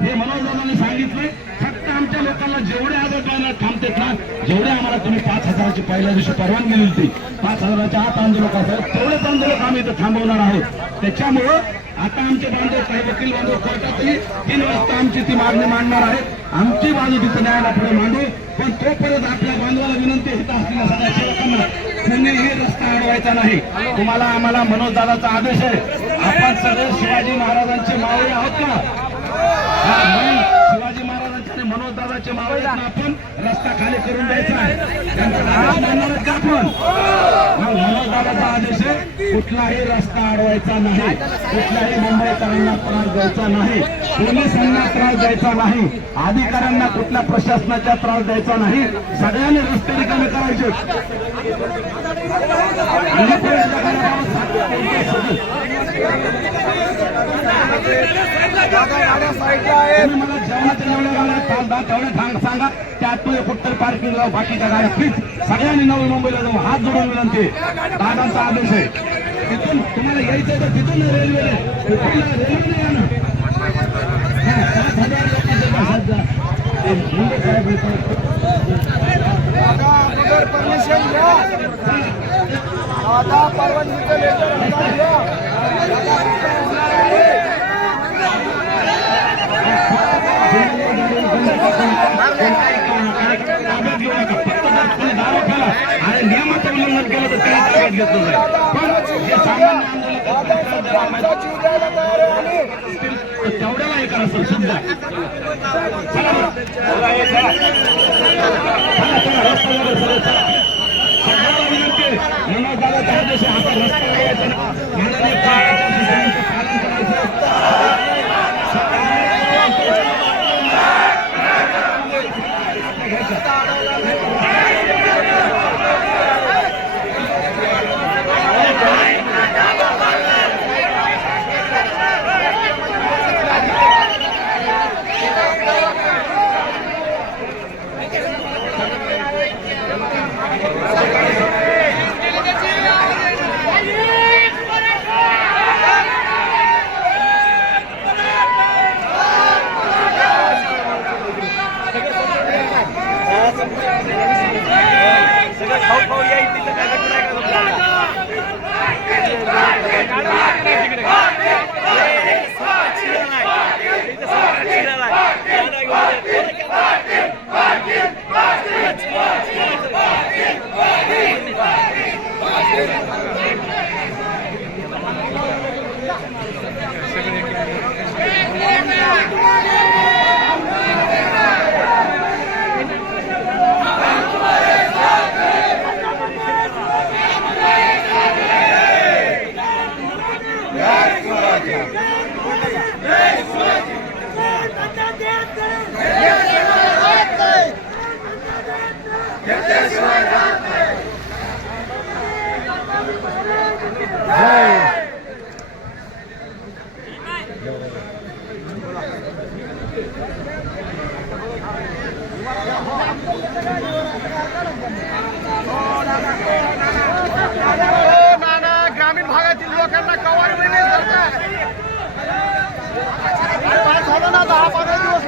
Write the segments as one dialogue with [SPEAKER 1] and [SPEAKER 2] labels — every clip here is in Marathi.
[SPEAKER 1] हे मनोजदादांनी सांगितले. फक्त आमच्या लोकांना जेवढे आजार बॅनर ना जेवढे आम्हाला तुम्ही पाच हजाराची पहिल्या दिवशी परवानगी दिली होती. पाच हजाराच्या आत आंदोलक असाल तेवढेच आंदोलक आम्ही इथं थांबवणार आहोत. त्याच्यामुळं आता आमचे बांधव काही वकील बांधव कोर्टातही तीन वाजता आमची ती मागणी मांडणार आहे आमची बाजू तिथं न्यायाला पुढे मांडू. पण तोपर्यंत आपल्या बांधवाला विनंती आहे, इथं असलेल्या सगळ्या सेवकांना कुणीही रस्ता अडवायचा नाही. तुम्हाला आम्हाला मनोजदादाचा आदेश आहे. आपण सगळे शिवाजी महाराजांचे मावळे आहोत का? शिवाजी महाराजांच्या आणि मनोजदादाचे मावळे आपण रस्ता खाली करून द्यायचा आहे. आदेश आपण. मनोजदादाचा आदेश आहे कुठलाही रस्ता अडवायचा नाही. कुठल्याही मुंबईकरांना त्रास द्यायचा नाही. पोलिसांना त्रास द्यायचा नाही. अधिकाऱ्यांना कुठल्या प्रशासनाचा त्रास द्यायचा नाही. सगळ्यांनी रस्ते रिकामे करायचे. म्हणजे सांग. त्यात तुम्ही कुठं पार्किंग लावा बाकीच्या गाड्या प्लीज सगळ्यांनी नवी मुंबईला जाऊ हात जोडून विनंती. दादांचा आदेश आहे. तिथून तुम्हाला यायचं तर तिथून रेल्वे
[SPEAKER 2] परमिशन घ्या. दादा परवानगीचं लेटर हातात घ्या
[SPEAKER 1] आणि नियमाचं उल्लंघन केलं तर त्याला ताब्यात घेतलं जाईल पण जे सामान्य आंदोलक
[SPEAKER 2] सध्या
[SPEAKER 1] तेवढ्याला हे करा सर सुद्धा चला, Gracias.
[SPEAKER 2] नाना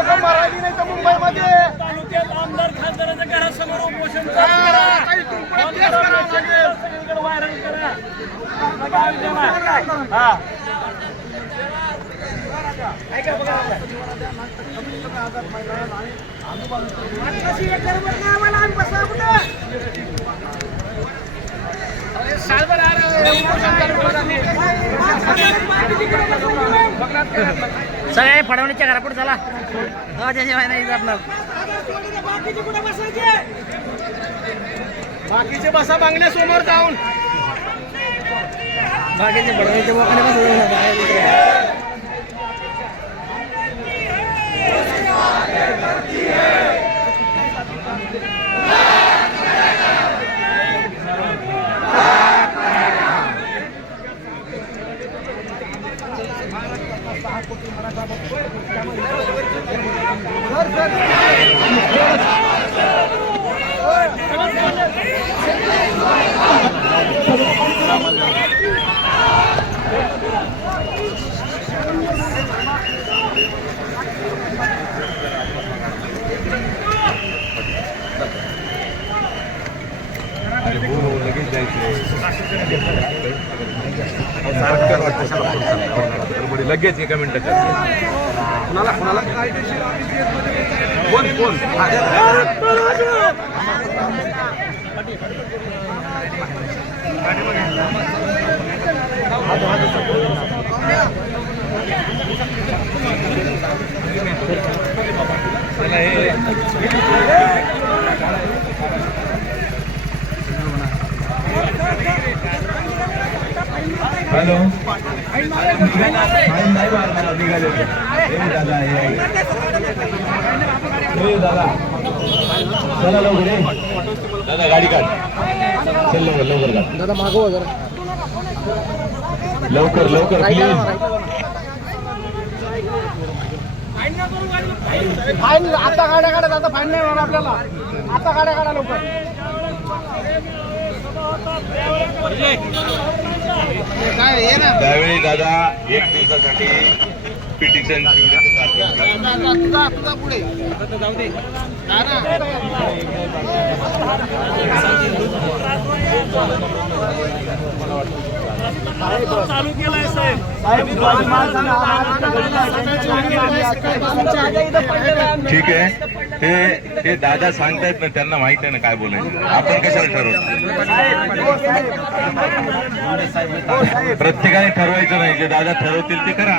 [SPEAKER 2] लोक मराठी नाही तर मुंबईमध्ये.
[SPEAKER 3] तालुक्यात आमदार खासदाराच्या घरासमोर उपोषण व्हायरल करा. जमा. हा.
[SPEAKER 4] सगळ्या फडवणीच्या घरापुढे चला. त्याशिवाय नाही जाणार
[SPEAKER 2] बाकीचे बसा बांगल्या समोर जाऊन.
[SPEAKER 4] बाकीचे Ada buruh lagi dari sini.
[SPEAKER 5] लगेच एका मिनिटाच्या कुणाला कुणाला कोण कोण?
[SPEAKER 1] हॅलो. नाही मारणार निघाले ते. दादा हे दादा. चला लवकर ये. दादा गाडी काढ. चल लवकर लवकर काढ.
[SPEAKER 2] दादा मागव जरा.
[SPEAKER 1] लवकर लवकर प्लीज
[SPEAKER 2] फाईन आता गाड्या काढा आता फाईन नाही होणार आपल्याला. आता गाड्या काढा लवकर.
[SPEAKER 5] त्यावेळी दादा एक दिवसासाठी पिटिशन
[SPEAKER 2] पुढे. जाऊ दे
[SPEAKER 3] चालू केलाय साहेब.
[SPEAKER 5] ठीक आहे. ते ते दादा सांगतायत ना त्यांना माहीत आहे ना काय बोलायचं. आपण कशाला ठरवतो प्रत्येकाने ठरवायचं नाही. जे दादा ठरवतील ते करा.